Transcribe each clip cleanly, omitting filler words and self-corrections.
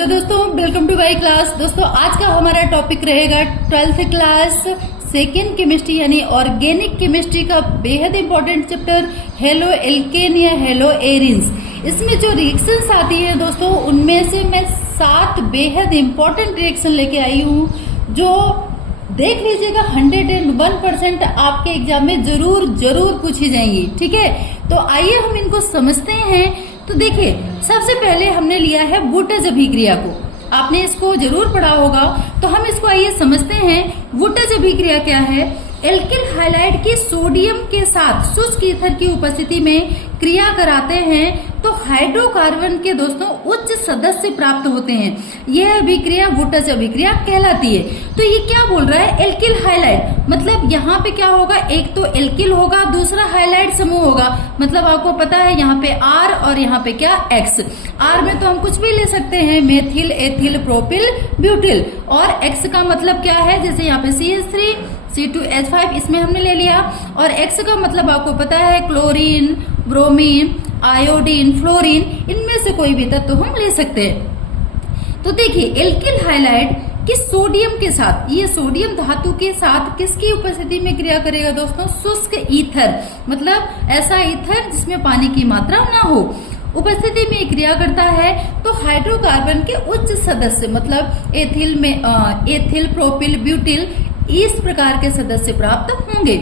Hello दोस्तों, welcome to my class. दोस्तों आज का हमारा टॉपिक रहेगा 12th क्लास सेकेंड केमिस्ट्री यानी ऑर्गेनिक केमिस्ट्री का बेहद इंपॉर्टेंट चैप्टर हेलो एल्केन या हेलो एरिन्स। इसमें जो रिएक्शंस आती है दोस्तों, उनमें से मैं 7 बेहद इंपॉर्टेंट रिएक्शन लेके आई हूँ जो देख लीजिएगा 101% आपके एग्जाम में जरूर पूछी जाएंगी। ठीक है, तो आइए हम इनको समझते हैं। तो देखिए, सबसे पहले हमने लिया है वुटज अभिक्रिया को। आपने इसको जरूर पढ़ा होगा, तो हम इसको आइए समझते हैं। वुटज अभिक्रिया क्या है? एल्किल हाइलाइड की सोडियम के साथ शुष्क ईथर की उपस्थिति में क्रिया कराते हैं तो हाइड्रोकार्बन के दोस्तों उच्च सदस्य प्राप्त होते हैं। यह अभिक्रिया वुटज अभिक्रिया कहलाती है। तो ये क्या बोल रहा है? एल्किल हाइलाइड मतलब यहाँ पे क्या होगा, एक तो एल्किल होगा, दूसरा हाइलाइड समूह होगा। मतलब आपको पता है यहाँ पे R और यहाँ पे क्या X। R में तो हम कुछ भी ले सकते हैं, मेथिल, एथिल, प्रोपिल, ब्यूटिल। और X का मतलब क्या है, जैसे यहाँ पे CH3 C2H5 इसमें हमने ले लिया। और X का मतलब आपको पता है क्लोरीन, ब्रोमीन, आयोडीन, फ्लोरीन, इनमें से कोई भी तत्व हम ले सकते हैं। तो देखिए, एल्किल हाइलाइड कि सोडियम के साथ, ये सोडियम धातु के साथ किसकी उपस्थिति में क्रिया करेगा दोस्तों? शुष्क ईथर, मतलब ऐसा ईथर जिसमें पानी की मात्रा ना हो, उपस्थिति में क्रिया करता है तो हाइड्रोकार्बन के उच्च सदस्य मतलब एथिल में एथिल, प्रोपिल, ब्यूटिल, इस प्रकार के सदस्य प्राप्त होंगे।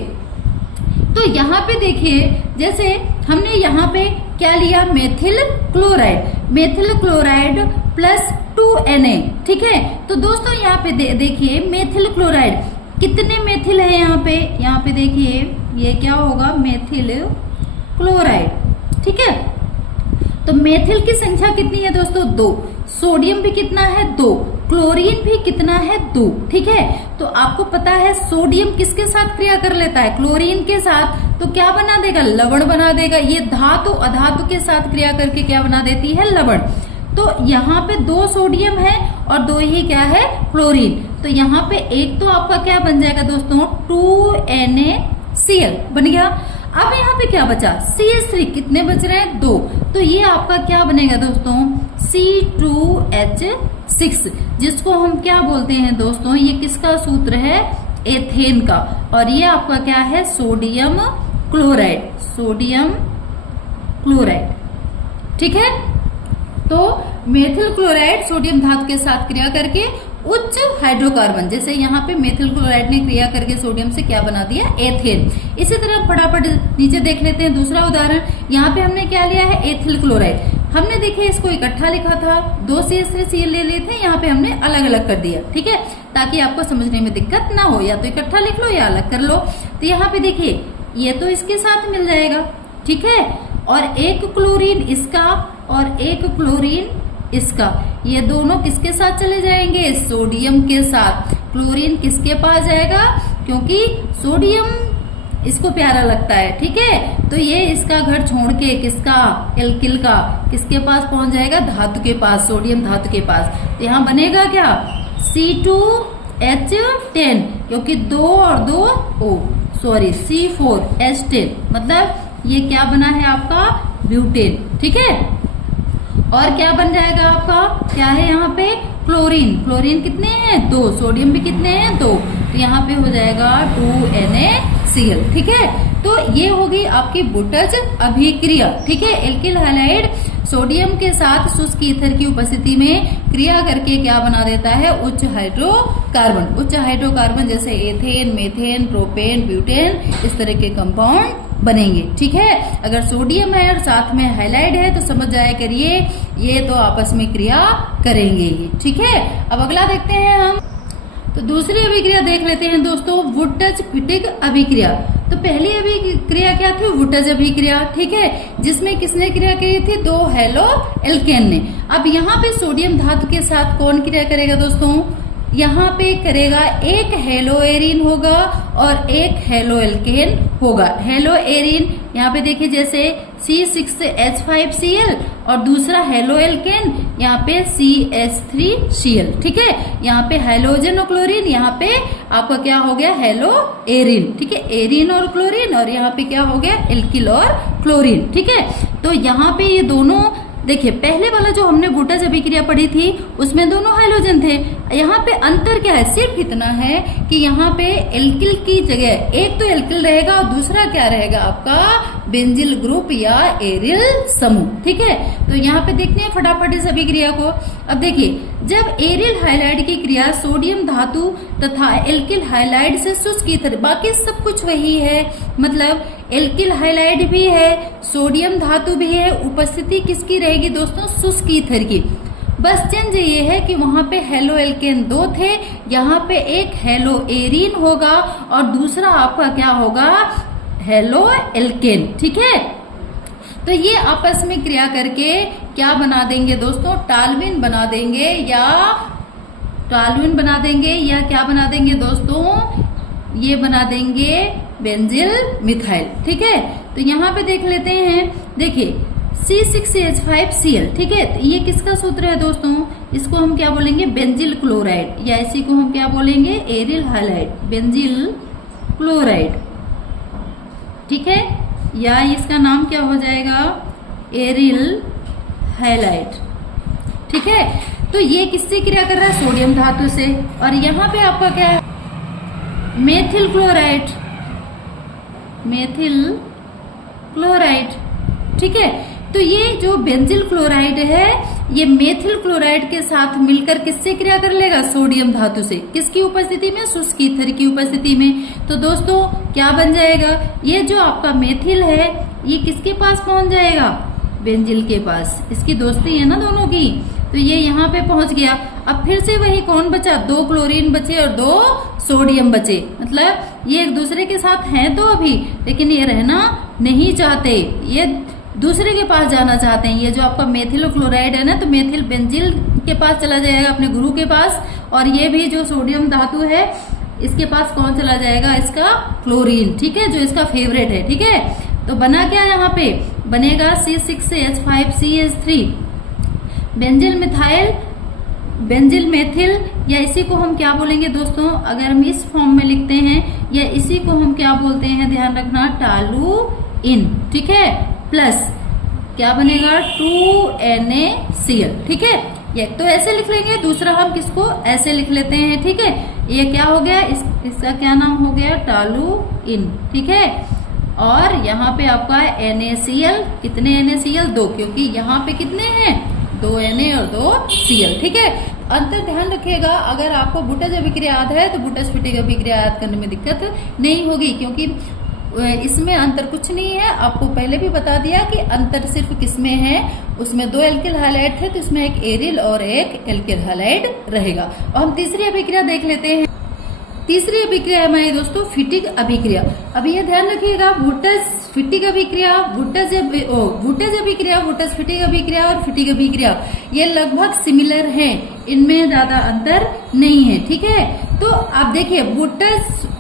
तो यहाँ पे देखिए, जैसे हमने यहाँ पे क्या लिया, मेथिल क्लोराइड प्लस 2Na। ठीक है, तो दोस्तों यहाँ पे देखिए मेथिल क्लोराइड, कितने मेथिल है यहाँ पे देखिए, ये क्या होगा, मेथिल क्लोराइड। ठीक है, तो मेथिल की संख्या कितनी है दोस्तों? 2। सोडियम भी कितना है? 2। क्लोरीन भी कितना है? 2। ठीक है, तो आपको पता है सोडियम किसके साथ क्रिया कर लेता है? क्लोरीन के साथ। तो क्या बना देगा? लवण बना देगा। ये धातु अधातु के साथ क्रिया करके क्या बना देती है? लवण। तो यहाँ पे 2 सोडियम है और 2 ही क्या है? क्लोरीन। तो यहाँ पे एक तो आपका क्या बन जाएगा दोस्तों? 2NaCl बन गया। अब यहाँ पे क्या बचा? CH3 कितने बच रहे हैं? 2। तो ये आपका क्या बनेगा दोस्तों? C2H6, जिसको हम क्या बोलते हैं दोस्तों? ये किसका सूत्र है? एथेन का। और ये आपका क्या है? Sodium chloride. ठीक है, तो मेथिल क्लोराइड सोडियम धातु के साथ क्रिया करके उच्च हाइड्रोकार्बन, जैसे यहाँ पे मेथिल क्लोराइड ने क्रिया करके सोडियम से क्या बना दिया? एथेन। इसी तरह फटाफट नीचे देख लेते हैं दूसरा उदाहरण। यहाँ पे हमने क्या लिया है? Ethyl chloride. हमने देखिए इसको इकट्ठा लिखा था, 2 CH3Cl ले लिए थे, यहाँ पे हमने अलग अलग कर दिया। ठीक है, ताकि आपको समझने में दिक्कत ना हो, या तो इकट्ठा लिख लो या अलग कर लो। तो यहाँ पे देखिए, ये तो इसके साथ मिल जाएगा। ठीक है, और एक क्लोरीन इसका और एक क्लोरीन इसका, ये दोनों किसके साथ चले जाएंगे? सोडियम के साथ। क्लोरीन किसके पास जाएगा? क्योंकि सोडियम इसको प्यारा लगता है। ठीक है, तो ये इसका घर छोड़ के किसका? एल्किल का किसके पास पहुंच जाएगा? धातु के पास, सोडियम धातु के पास। तो यहाँ बनेगा क्या? C2H10, क्योंकि 2 और 2 C4H10, मतलब ये क्या बना है आपका? ब्यूटेन। ठीक है, और क्या बन जाएगा आपका? क्या है यहाँ पे? क्लोरीन कितने हैं? 2। सोडियम भी कितने हैं? 2। तो यहाँ पे हो जाएगा 2NaCl। ठीक है, तो ये होगी आपकी वुटज अभिक्रिया। ठीक है, एल्किल हाइलाइड सोडियम के साथ शुष्क ईथर की उपस्थिति में क्रिया करके क्या बना देता है? उच्च हाइड्रोकार्बन जैसे एथेन, मेथेन, प्रोपेन, ब्यूटेन, इस तरह के कंपाउंड बनेंगे। ठीक है, अगर सोडियम है और साथ में हाइलाइड है तो समझ जाया करिए ये तो आपस में क्रिया करेंगे ही। ठीक है, अब अगला देखते हैं हम। तो दूसरी अभिक्रिया देख लेते हैं दोस्तों, वुटज फिटिक अभिक्रिया। तो पहली अभिक्रिया क्या थी? वुटज अभिक्रिया। ठीक है, जिसमें किसने क्रिया की थी? 2 हेलो एल्केन ने। अब यहाँ पे सोडियम धातु के साथ कौन क्रिया करेगा दोस्तों? यहाँ पे करेगा, एक हेलो एरिन होगा और एक हेलो एल्केन होगा। हेलो एरिन यहाँ पे देखिए जैसे C6H5Cl और दूसरा हेलो एल्केन यहाँ पे CH3Cl। ठीक है, यहाँ पे हाइड्रोजन और क्लोरीन, यहाँ पे आपका क्या हो गया? Hello Erin. ठीक है, एरिन और क्लोरीन, और यहाँ पे क्या हो गया? एल्किल और क्लोरीन। ठीक है, तो यहाँ पे ये दोनों देखिए पहले वाला जो हमने वुटज अभिक्रिया पढ़ी थी उसमें दोनों हाइड्रोजन थे। यहाँ पे अंतर क्या है, सिर्फ इतना है कि यहाँ पे एल्किल की जगह एक तो एल्किल रहेगा और दूसरा क्या रहेगा आपका बेंजिल ग्रुप या एरिल समूह। ठीक है, तो यहाँ पे देखते हैं फटाफट इस अभिक्रिया को। अब देखिए जब एरिल हाइलाइड की क्रिया सोडियम धातु तथा एल्किल हाइलाइड से शुष्क ईथर, बाकी सब कुछ वही है, मतलब एल्किल हाइलाइड भी है, सोडियम धातु भी है, उपस्थिति किसकी रहेगी दोस्तों, शुष्क ईथर की। बस चेंज ये है कि वहां पे हेलो एल्केन 2 थे, यहाँ पे एक हेलो एरीन होगा और दूसरा आपका क्या होगा, हेलो एल्केन। ठीक है, तो ये आपस में क्रिया करके क्या बना देंगे दोस्तों, टालविन बना देंगे या क्या बना देंगे दोस्तों, ये बना देंगे बेंजिल मिथाइल। ठीक है, तो यहाँ पे देख लेते हैं, देखिए C6H5Cl। ठीक है, तो ये किसका सूत्र है दोस्तों, इसको हम क्या बोलेंगे, बेंजिल क्लोराइड, या इसी को हम क्या बोलेंगे, एरिल हाइलाइड, बेंजिल क्लोराइड। ठीक है, या इसका नाम क्या हो जाएगा, एरिल हाइलाइड। ठीक है, तो ये किससे क्रिया कर रहा है, सोडियम धातु से। और यहाँ पे आपका क्या है, मेथिल क्लोराइड, मेथिल क्लोराइड। ठीक है, तो ये जो बेंजिल क्लोराइड है ये मेथिल क्लोराइड के साथ मिलकर किससे क्रिया कर लेगा, सोडियम धातु से। किसकी उपस्थिति में, शुष्क ईथर की उपस्थिति में। तो दोस्तों क्या बन जाएगा, ये जो आपका मेथिल है ये किसके पास पहुंच जाएगा, बेंजिल के पास। इसकी दोस्ती है ना दोनों की, तो ये यहाँ पे पहुंच गया। अब फिर से वही कौन बचा, 2 क्लोरीन बचे और 2 सोडियम बचे, मतलब ये एक दूसरे के साथ हैं तो अभी, लेकिन ये रहना नहीं चाहते, ये दूसरे के पास जाना चाहते हैं। ये जो आपका मेथिल क्लोराइड है ना, तो मेथिल बेंजिल के पास चला जाएगा, अपने गुरु के पास, और ये भी जो सोडियम धातु है इसके पास कौन चला जाएगा, इसका क्लोरीन। ठीक है, जो इसका फेवरेट है। ठीक है, तो बना क्या यहाँ पे, बनेगा C6H5CH3 benzyl methyl, benzyl methyl, या इसी को हम क्या बोलेंगे दोस्तों, अगर हम इस फॉर्म में लिखते हैं, या इसी को हम क्या बोलते हैं, ध्यान रखना, टालुइन। ठीक है, प्लस क्या बनेगा, 2NaCl। ठीक है, एक तो ऐसे लिख लेंगे, दूसरा हम किसको ऐसे लिख लेते हैं। ठीक है, ये क्या हो गया, इसका क्या नाम हो गया, टालुइन। ठीक है, और यहाँ पे आपका NaCl, कितने NaCl, 2, क्योंकि यहाँ पे कितने हैं, 2 Na और 2 Cl। ठीक है, अंतर ध्यान रखिएगा, अगर आपको बुटज अभिक्रिया याद है तो बुटज फिटिक अभिक्रिया याद करने में दिक्कत नहीं होगी, क्योंकि इसमें अंतर कुछ नहीं है। आपको पहले भी बता दिया कि अंतर सिर्फ किसमें है, उसमें 2 एल्किल हाइलाइड थे, तो इसमें एक एरिल और एक एल्किल हाइलाइड रहेगा। और हम तीसरी अभिक्रिया देख लेते हैं। तीसरी अभिक्रिया है हमारी दोस्तों फिटिक अभिक्रिया। अभी ये ध्यान रखिएगा, वुटज फिटिक अभिक्रिया, वुटज अभिक्रिया, वुटज फिटिक अभिक्रिया और फिटिक अभिक्रिया ये लगभग सिमिलर हैं, इनमें ज्यादा अंतर नहीं है। ठीक है, तो आप देखिए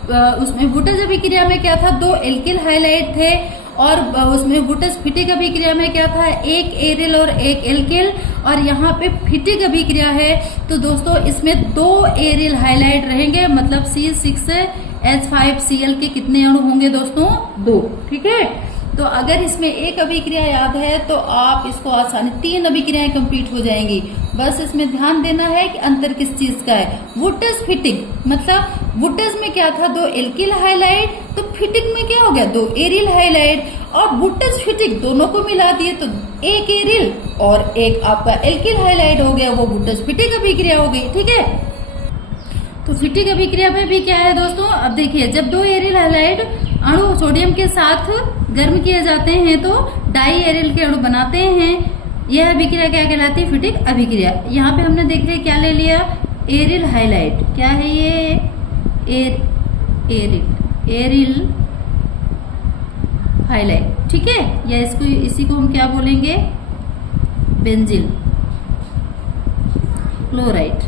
उसमें वुटज अभिक्रिया में क्या था, 2 एल्किल हाइलाइड थे, और उसमें वुटज फिटिक अभिक्रिया में क्या था, एक एरिल और एक एल्किल। और यहाँ पे फिटिक अभिक्रिया है तो दोस्तों इसमें 2 एरिल हाइलाइड रहेंगे, मतलब C6H5Cl के कितने अणु होंगे दोस्तों, 2। ठीक है, तो अगर इसमें एक अभिक्रिया याद है तो आप इसको आसानी 3 अभिक्रियाएं कंप्लीट हो जाएंगी। बस इसमें ध्यान देना है कि अंतर किस चीज का है। वुटज फिटिक, मतलब वुटज में क्या था, 2 एल्किल हाइलाइड, तो फिटिक में क्या हो गया, 2 एरिल हाइलाइड। और वुटज फिटिक दोनों को मिला दिए तो एक एरिल और एक आपका एल्किल हाइलाइड हो गया, वो वुटज फिटिक अभिक्रिया हो गई। ठीक है, तो फिटिक अभिक्रिया में भी क्या है दोस्तों, अब देखिए जब 2 एरिल हाइलाइड अणु सोडियम के साथ गर्म किए जाते हैं तो डाई एरिल के अणु बनाते हैं, यह अभिक्रिया क्या कहलाती है, फिटिक अभिक्रिया। यहाँ पे हमने देखिए क्या ले लिया, एरिल हाइलाइड, क्या है ये, एरिल हाइलाइड। ठीक है, या इसी को हम क्या बोलेंगे, बेंजिल क्लोराइड।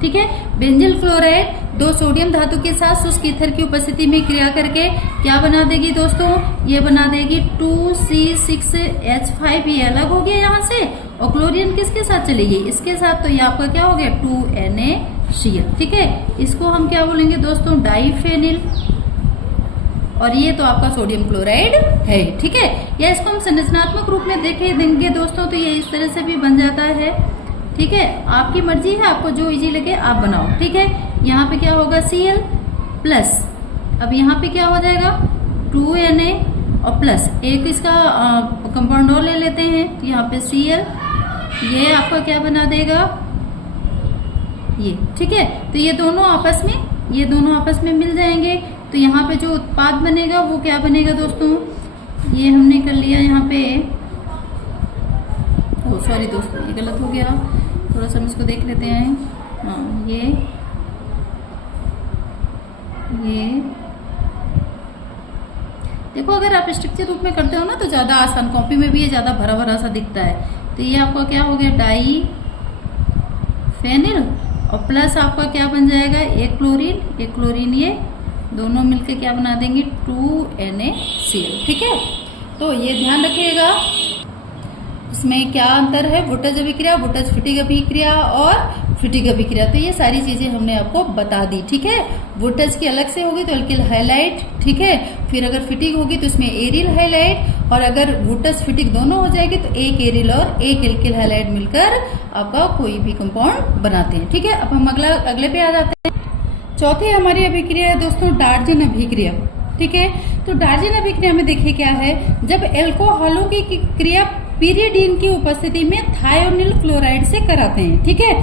ठीक है, बेंजिल क्लोराइड 2 सोडियम धातु के साथ शुष्क ईथर की उपस्थिति में क्रिया करके क्या बना देगी दोस्तों, ये बना देगी 2C6H5, ये अलग हो गया यहाँ से, और क्लोरीन किसके साथ चली गई, इसके साथ, तो ये आपका क्या हो गया, 2NaCl। ठीक है, इसको हम क्या बोलेंगे दोस्तों, डाइफेनिल और ये तो आपका सोडियम क्लोराइड है, ठीक है। या इसको हम संरचनात्मक रूप में देंगे दोस्तों, तो ये इस तरह से भी बन जाता है, ठीक है। आपकी मर्जी है, आपको जो इजी लगे आप बनाओ, ठीक है। यहाँ पे क्या होगा Cl प्लस, अब यहाँ पे क्या हो जाएगा 2Na और प्लस एक इसका कंपाउंड और ले लेते हैं, तो यहाँ पे Cl, ये आपका क्या बना देगा ये, ठीक है। तो ये दोनों आपस में मिल जाएंगे, तो यहाँ पे जो उत्पाद बनेगा वो क्या बनेगा दोस्तों, ये हमने कर लिया यहाँ पे, सॉरी दोस्तों ये गलत हो गया, थोड़ा सा हम इसको देख लेते हैं। हाँ ये देखो, अगर आप स्ट्रक्चर रूप में करते हो ना तो ज्यादा आसान, कॉपी में भी ये ज्यादा भरा भरा सा दिखता है। तो ये आपका क्या हो गया डाई फेनिल और प्लस आपका क्या बन जाएगा एक क्लोरीन, ये दोनों मिलकर क्या बना देंगे 2NaCl, ठीक है। तो ये ध्यान रखिएगा, इसमें क्या अंतर है, वोल्टेज अभिक्रिया, वोल्टेज फिटिक अभिक्रिया और फिटिक अभिक्रिया। तो ये सारी चीजें हमने आपको बता दी, ठीक है। वोल्टेज की अलग से होगी तो एल्किल हाइलाइट, ठीक है। फिर अगर फिटिक होगी तो इसमें एरिल हाइलाइट, और अगर वोल्टेज फिटिक दोनों हो जाएगी तो एक एरिल और एक एल्किल हाइलाइट मिलकर आपका कोई भी कंपाउंड बनाते हैं, ठीक है। अब हम अगले पे आ जाते हैं। चौथी हमारी अभिक्रिया है दोस्तों डार्जन अभिक्रिया, ठीक है। तो डार्जन अभिक्रिया में देखिए क्या है, जब एल्कोहलों की क्रिया पिरिडीन की उपस्थिति में थायोनिल क्लोराइड से कराते हैं, ठीक है।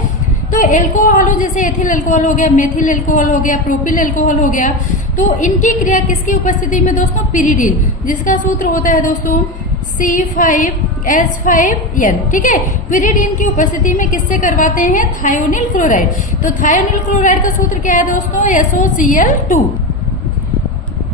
तो एल्कोहल जैसे एथिल अल्कोहल हो गया, मेथिल अल्कोहल हो गया, प्रोपिल अल्कोहल हो गया, तो इनकी क्रिया किसकी उपस्थिति में दोस्तों पिरिडीन, जिसका सूत्र होता है दोस्तों C5H5N, ठीक है। पिरिडीन की उपस्थिति में किससे करवाते हैं थायोनिल क्लोराइड। तो थायोनिल क्लोराइड का सूत्र क्या है दोस्तों SOCl2।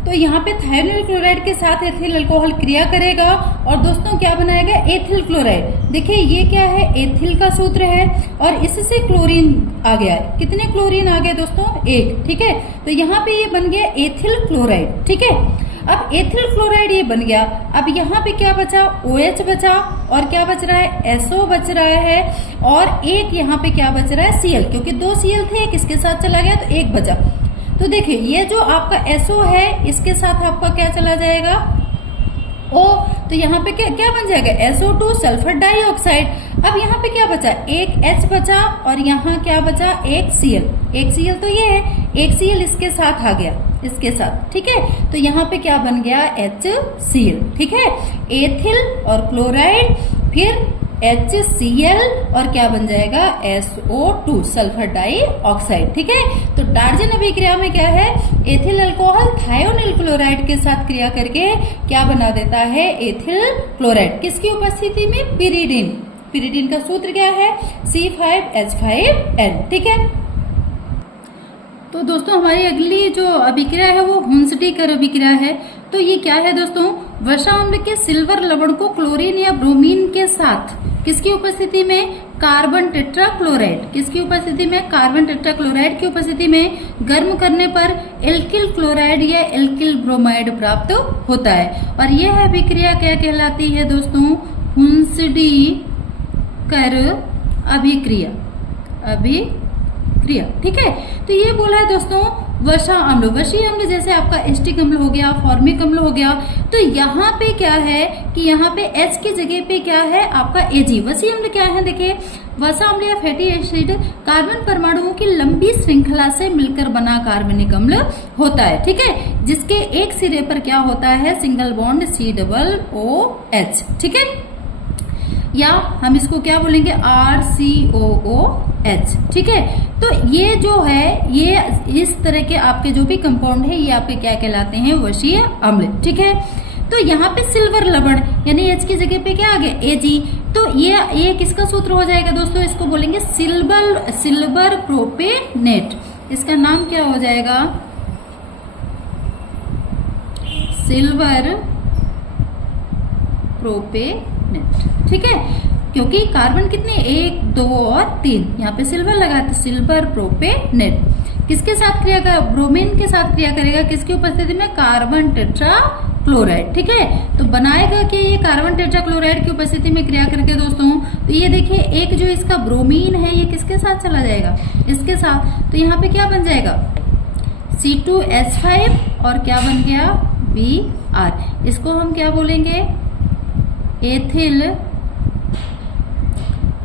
तो यहाँ पे थायोनिल क्लोराइड के साथ एथिल अल्कोहल क्रिया करेगा और दोस्तों क्या बनाएगा एथिल क्लोराइड। देखिए ये क्या है एथिल का सूत्र है और इससे क्लोरीन आ गया है, कितने क्लोरीन आ गए दोस्तों एक, ठीक है। तो यहाँ पे ये बन गया एथिल क्लोराइड, ठीक है। अब एथिल क्लोराइड ये बन गया, अब यहाँ पे क्या बचा OH बचा और क्या बच रहा है SO बच रहा है और एक यहाँ पे क्या बच रहा है Cl, क्योंकि 2 Cl थे एक इसके साथ चला गया तो एक बचा। तो देखिए ये जो आपका SO है इसके साथ आपका क्या चला जाएगा O, तो यहाँ पे क्या बन जाएगा SO2 सल्फर डाइऑक्साइड। अब यहाँ पे क्या बचा एक H बचा और यहाँ क्या बचा एक Cl, एक Cl तो ये है, एक Cl इसके साथ आ गया इसके साथ, ठीक है। तो यहाँ पे क्या बन गया HCl, ठीक है। एथिल और क्लोराइड फिर HCl और क्या बन जाएगा SO2 सल्फर डाइऑक्साइड, ठीक है। तो डार्जन अभिक्रिया में क्या है एथिल अल्कोहल थायोनिल क्लोराइड के साथ क्रिया करके क्या बना देता है एथिल क्लोराइड, किसकी उपस्थिति में पिरिडीन। पिरिडीन का सूत्र क्या है C5H5N, ठीक है। तो दोस्तों हमारी अगली जो अभिक्रिया है वो हुंसडीकर अभिक्रिया है। तो ये क्या है दोस्तों वर्षा अम्ल के सिल्वर लवण को क्लोरीन या ब्रोमीन के साथ किसकी उपस्थिति में कार्बन टेट्राक्लोराइड, किसकी उपस्थिति में कार्बन टेट्राक्लोराइड की उपस्थिति में गर्म करने पर एल्किल क्लोराइड या एल्किल ब्रोमाइड प्राप्त होता है। और यह अभिक्रिया क्या कहलाती है दोस्तों हुंसडीकर अभिक्रिया, ठीक है। तो ये बोला है दोस्तों वर्षा अम्ल, वर्षीय अम्ल जैसे आपका एस्टिक अम्ल हो गया, फॉर्मिक अम्ल हो गया, तो यहाँ पे क्या है कि यहाँ पे H की जगह पे क्या है आपका Ag। वर्षीय अम्ल क्या है देखिए वसा अम्ल या फैटी एसिड कार्बन परमाणुओं की लंबी श्रृंखला से मिलकर बना कार्बनिक अम्ल होता है, ठीक है, जिसके एक सिरे पर क्या होता है सिंगल बॉन्ड COOH, ठीक है। या हम इसको क्या बोलेंगे RCOOH, ठीक है। तो ये जो है ये इस तरह के आपके जो भी कंपाउंड है ये आपके क्या कहलाते हैं वर्षीय अम्ल, ठीक है। तो यहाँ पे सिल्वर लवण यानी H की जगह पे क्या आ गया Ag, तो ये किसका सूत्र हो जाएगा दोस्तों इसको बोलेंगे सिल्वर प्रोपेनेट। इसका नाम क्या हो जाएगा सिल्वर प्रोपेनेट, ठीक है। क्योंकि कार्बन कितने 1 2 और 3 यहाँ पे सिल्वर लगा तो सिल्वर प्रोपेनेट किसके साथ क्रिया कर ब्रोमीन के साथ क्रिया करेगा किसकी उपस्थिति में कार्बन टेट्राक्लोराइड, ठीक है। तो बनाएगा कि ये कार्बन टेट्राक्लोराइड की उपस्थिति में क्रिया करके दोस्तों तो ये देखिए एक जो इसका ब्रोमीन है ये किसके साथ चला जाएगा इसके साथ, तो यहाँ पे क्या बन जाएगा C2H5 और क्या बन गया Br। इसको हम क्या बोलेंगे, एथिल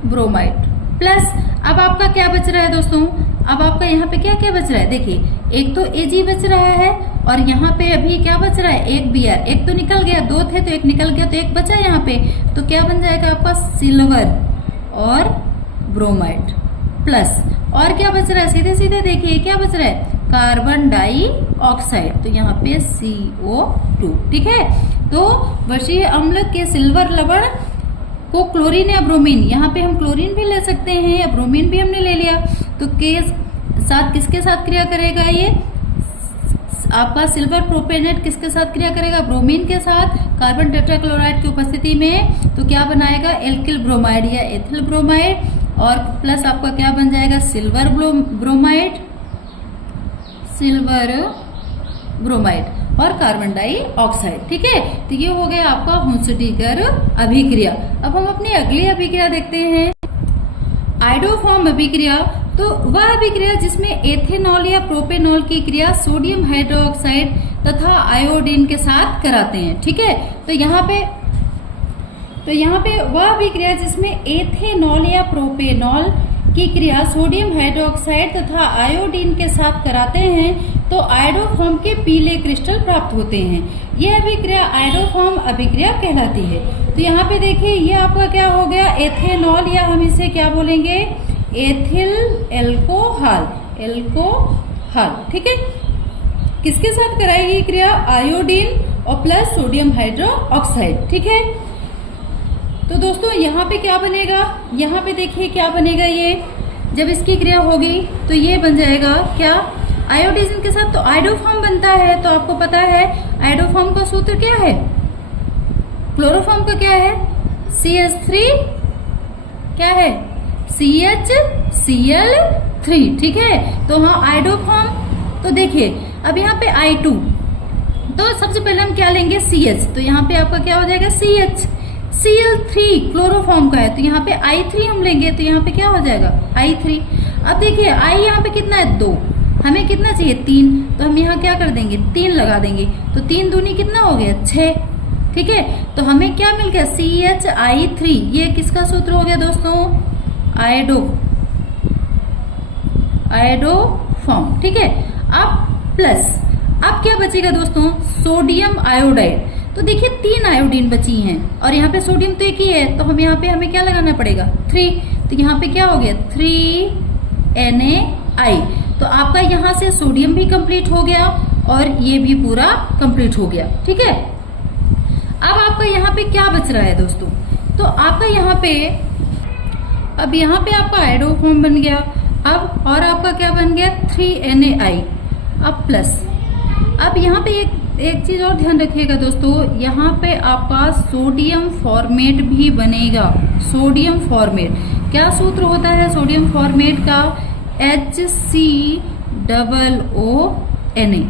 ब्रोमाइड। प्लस अब आपका क्या बच रहा है दोस्तों, अब आपका यहाँ पे क्या क्या बच रहा है, देखिए एक तो Ag बच रहा है और यहाँ पे अभी क्या बच रहा है, एक Br। एक तो निकल गया, दो थे तो एक निकल गया, तो एक बचा यहाँ पे, तो क्या बन जाएगा आपका सिल्वर और ब्रोमाइड। प्लस और क्या बच रहा है, सीधे सीधे देखिए क्या बच रहा है, कार्बन डाइऑक्साइड, तो यहाँ पे CO2। ठीक है, तो वर्षीय अम्ल के सिल्वर लवण को क्लोरीन या ब्रोमीन, यहाँ पे हम क्लोरीन भी ले सकते हैं या ब्रोमीन भी हमने ले लिया, तो के साथ किसके साथ क्रिया करेगा, ये आपका सिल्वर प्रोपेनेट किसके साथ क्रिया करेगा, ब्रोमीन के साथ कार्बन टेट्राक्लोराइड की उपस्थिति में, तो क्या बनाएगा, एल्किल ब्रोमाइड या एथिल ब्रोमाइड। और प्लस आपका क्या बन जाएगा, सिल्वर ब्रोमाइड, सिल्वर ब्रोमाइड और कार्बन डाइऑक्साइड। ठीक है, तो ये हो गया आपका हुंसडीगर अभिक्रिया। अब हम अपनी अगली अभिक्रिया देखते हैं, आयोडोफॉर्म अभिक्रिया। तो वह अभिक्रिया जिसमें एथेनॉल या प्रोपेनॉल की क्रिया सोडियम हाइड्रोक्साइड तथा आयोडीन के साथ कराते हैं। ठीक है, तो यहाँ पे वह अभिक्रिया जिसमें एथेनॉल या प्रोपेनॉल की क्रिया सोडियम हाइड्रोक्साइड तथा आयोडीन के साथ कराते हैं तो आयोडोफॉर्म के पीले क्रिस्टल प्राप्त होते हैं। यह अभिक्रिया आयोडोफॉर्म अभिक्रिया कहलाती है। तो यहाँ पे देखिए ये आपका क्या हो गया, एथेनॉल या हम इसे क्या बोलेंगे, एथिल एल्कोहल, एल्कोहल। ठीक है, किसके साथ कराएगी क्रिया, आयोडीन और प्लस सोडियम हाइड्रोक्साइड। ठीक है, तो दोस्तों यहाँ पे क्या बनेगा, यहाँ पे देखिए क्या बनेगा, ये जब इसकी क्रिया होगी तो ये बन जाएगा क्या, आयोडीन के साथ तो आयोडोफॉर्म बनता है। तो आपको पता है आयोडोफॉर्म का सूत्र क्या है, क्लोरोफॉर्म का क्या है, CH3 क्या है, CHCl3। ठीक है, तो हाँ आयोडोफॉर्म। तो देखिए अब यहाँ पे I2, तो सबसे पहले हम क्या लेंगे, CH, तो यहाँ पे आपका क्या हो जाएगा, CH। Cl3 क्लोरोफॉर्म का है, तो यहाँ पे I3 हम लेंगे, तो यहाँ पे क्या हो जाएगा, I3। अब देखिए I यहाँ पे कितना है, 2, हमें कितना चाहिए, 3, तो हम यहाँ क्या कर देंगे, 3 लगा देंगे, तो 3 दूनी कितना हो गया, 6। ठीक है, तो हमें क्या मिल गया, CHI3। ये किसका सूत्र हो गया दोस्तों, आयोडोफॉर्म। ठीक है, अब प्लस अब क्या बचेगा दोस्तों, सोडियम आयोडाइड। तो देखिए 3 आयोडीन बची हैं और यहाँ पे सोडियम तो एक ही है, तो हम यहाँ पे हमें क्या लगाना पड़ेगा, 3। तो यहाँ पे क्या हो गया, 3Na। तो आपका यहाँ से सोडियम भी कंप्लीट हो गया और ये भी पूरा कंप्लीट हो गया। ठीक है, अब आपका यहाँ पे क्या बच रहा है दोस्तों, तो आपका यहाँ पे अब यहाँ पे आपका आयोडोफॉर्म बन गया। अब और आपका क्या बन गया, 3Na। अब प्लस अब यहाँ पे एक चीज और ध्यान रखिएगा दोस्तों, यहाँ पे आपका सोडियम फॉर्मेट भी बनेगा। सोडियम फॉर्मेट क्या सूत्र होता है सोडियम फॉर्मेट का, HCOONA।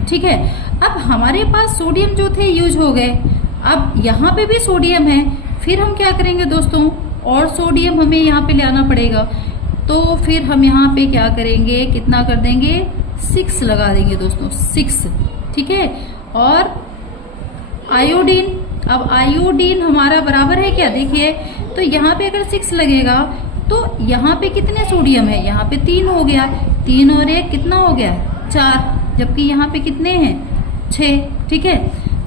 ठीक है, अब हमारे पास सोडियम जो थे यूज हो गए, अब यहाँ पे भी सोडियम है, फिर हम क्या करेंगे दोस्तों, और सोडियम हमें यहाँ पे ले आना पड़ेगा, तो फिर हम यहाँ पे क्या करेंगे, कितना कर देंगे, 6 लगा देंगे दोस्तों, 6। ठीक है, और आयोडीन, अब आयोडीन हमारा बराबर है क्या, देखिए तो यहाँ पे अगर 6 लगेगा तो यहाँ पे कितने सोडियम है, यहाँ पे 3 हो गया, 3 और 1 कितना हो गया, 4, जबकि यहाँ पे कितने हैं, 6। ठीक है,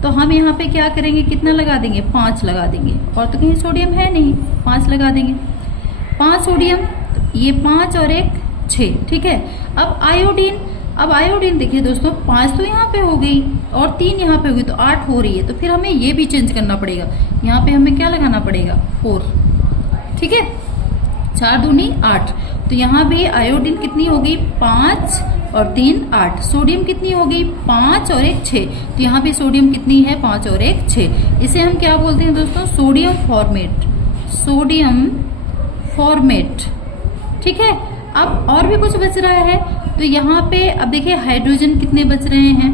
तो हम यहाँ पे क्या करेंगे, कितना लगा देंगे, 5 लगा देंगे, और तो कहीं सोडियम है नहीं, 5 लगा देंगे, 5 सोडियम, ये 5 और 1 6। ठीक है, अब आयोडीन, अब आयोडीन देखिए दोस्तों 5 तो यहाँ पे हो गई और 3 यहाँ पे हो गई, तो 8 हो रही है, तो फिर हमें ये भी चेंज करना पड़ेगा, यहाँ पे हमें क्या लगाना पड़ेगा, 4। ठीक है, 4 दूनी 8, तो यहाँ भी आयोडीन कितनी हो गई, 5 और 3 8। सोडियम कितनी हो गई, 5 और 1 6, तो यहाँ भी सोडियम कितनी है, 5 और 1 6। इसे हम क्या बोलते हैं दोस्तों, सोडियम फॉर्मेट, सोडियम फॉर्मेट। ठीक है, अब और भी कुछ बच रहा है, तो यहाँ पे अब देखिए हाइड्रोजन कितने बच रहे हैं,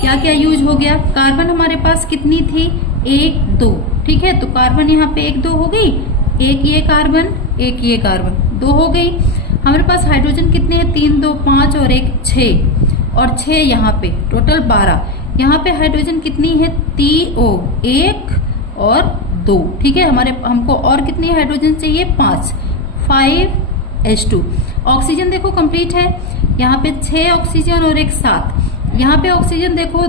क्या क्या यूज हो गया, कार्बन हमारे पास कितनी थी, 1 2। ठीक है, तो कार्बन यहाँ पे 1 2 हो गई, एक ये कार्बन 2 हो गई। हमारे पास हाइड्रोजन कितने हैं, 3 2 5 और 1 6, और 6 यहाँ पे टोटल 12। यहाँ पे हाइड्रोजन कितनी है, 3O, 1 और 2, ठीक है। हमको और कितनी हाइड्रोजन चाहिए, 5, 5H2। ऑक्सीजन देखो कंप्लीट है, यहाँ पे 6 ऑक्सीजन और एक 7। यहाँ पे ऑक्सीजन देखो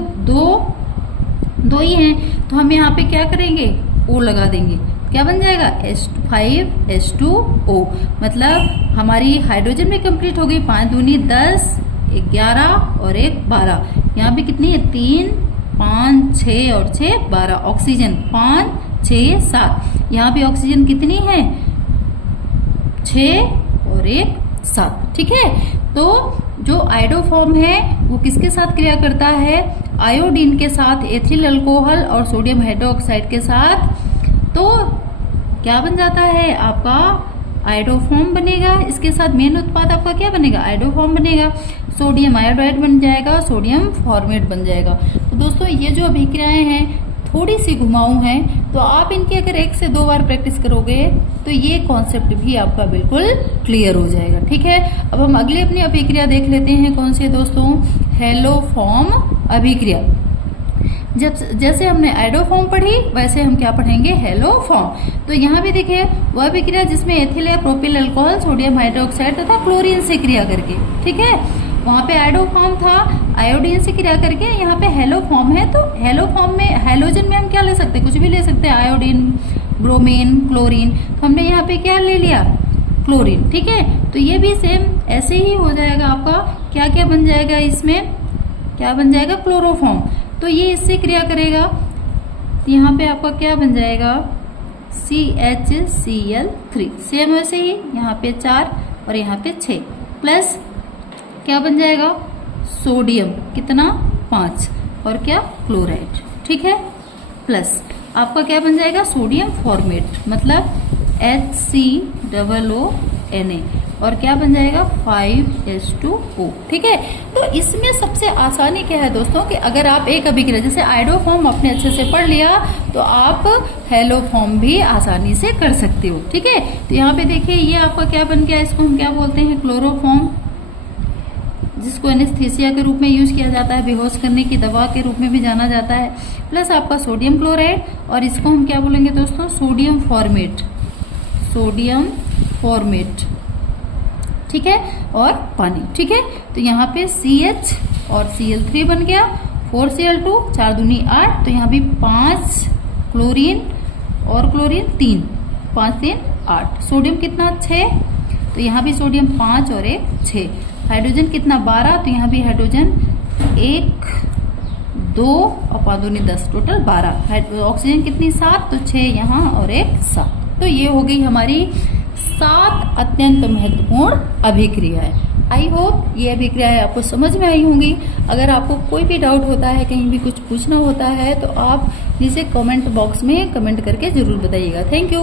दो ही हैं, तो हम यहाँ पे क्या करेंगे, O लगा देंगे। क्या बन जाएगा, 5H2O। मतलब हमारी हाइड्रोजन भी कंप्लीट हो गई, 5 दूनी 10, 11 और 1 12। यहाँ पे कितनी है, 3, 5, 6 और 6 12। ऑक्सीजन 5, 6, 7। यहाँ पे ऑक्सीजन कितनी है, 6 और 1 7, ठीक है। तो जो आयोडोफॉर्म है वो किसके साथ क्रिया करता है, आयोडीन के साथ, एथिल अल्कोहल और सोडियम हाइड्रोक्साइड के साथ। तो क्या बन जाता है, आपका आयोडोफॉर्म बनेगा। इसके साथ मेन उत्पाद आपका क्या बनेगा, आयोडोफॉर्म बनेगा। सोडियम आयोडाइड बन जाएगा, सोडियम फॉर्मेट बन जाएगा। तो दोस्तों ये जो अभिक्रियाएं हैं थोड़ी सी घुमाऊ हैं, तो आप इनकी अगर 1 से 2 बार प्रैक्टिस करोगे तो ये कॉन्सेप्ट भी आपका बिल्कुल क्लियर हो जाएगा, ठीक है। अब हम अगली अपनी अभिक्रिया देख लेते हैं, कौन सी है दोस्तों, हेलोफॉर्म अभिक्रिया। जैसे हमने आयोडोफॉर्म पढ़ी, वैसे हम क्या पढ़ेंगे, हेलोफॉर्म। तो यहाँ भी देखिए वह अभिक्रिया जिसमें एथिल या प्रोपिल अल्कोहल, सोडियम हाइड्रोक्साइड तथा क्लोरीन से क्रिया करके, ठीक है। वहां पे आयोडोफॉर्म था, आयोडीन से क्रिया करके, यहाँ पे हेलोफॉर्म है। तो हेलोफॉर्म में हेलोजन में हम क्या ले सकते हैं, कुछ भी ले सकते हैं, आयोडीन, ब्रोमीन, क्लोरीन। तो हमने यहाँ पे क्या ले लिया, क्लोरीन, ठीक है। तो ये भी सेम ऐसे ही हो जाएगा आपका, क्या क्या बन जाएगा इसमें, क्या बन जाएगा, क्लोरोफॉर्म। तो ये इससे क्रिया करेगा, यहाँ पे आपका क्या बन जाएगा, CHCl3। सेम वैसे ही यहाँ पे 4 और यहाँ पे 6, प्लस क्या बन जाएगा, सोडियम कितना, 5 और क्या, क्लोराइड, ठीक है। प्लस आपका क्या बन जाएगा, सोडियम फॉर्मेट, मतलब HCOONA, और क्या बन जाएगा, 5H2O, ठीक है। तो इसमें सबसे आसानी क्या है दोस्तों, कि अगर आप एक अभिक्रिया जैसे आयोडोफॉर्म आपने अच्छे से पढ़ लिया, तो आप हेलोफॉर्म भी आसानी से कर सकते हो, ठीक है। तो यहाँ पे देखिए ये आपका क्या बन गया, इसको हम क्या बोलते हैं, क्लोरोफॉर्म, जिसको एनेस्थीसिया के रूप में यूज किया जाता है, बेहोश करने की दवा के रूप में भी जाना जाता है। प्लस आपका सोडियम क्लोराइड, और इसको हम क्या बोलेंगे दोस्तों, सोडियम फॉर्मेट, सोडियम फॉर्मेट, ठीक है, और पानी, ठीक है। तो यहाँ पे CH और Cl3 बन गया, 4Cl2, 4 दूनी 8। तो यहाँ भी 5 क्लोरीन और क्लोरीन 3, 5 3 8। सोडियम कितना, 6। तो यहाँ भी सोडियम 5 और 1 6। हाइड्रोजन कितना, 12। तो यहाँ भी हाइड्रोजन 1 2 और 5 दूनी 10, टोटल 12। ऑक्सीजन कितनी, 7। तो 6 यहाँ और 1 7। तो ये हो गई हमारी 7 अत्यंत महत्वपूर्ण अभिक्रियाएं। आई होप ये अभिक्रियाएं आपको समझ में आई होंगी। अगर आपको कोई भी डाउट होता है, कहीं भी कुछ पूछना होता है, तो आप नीचे कमेंट बॉक्स में कमेंट करके जरूर बताइएगा। Thank you.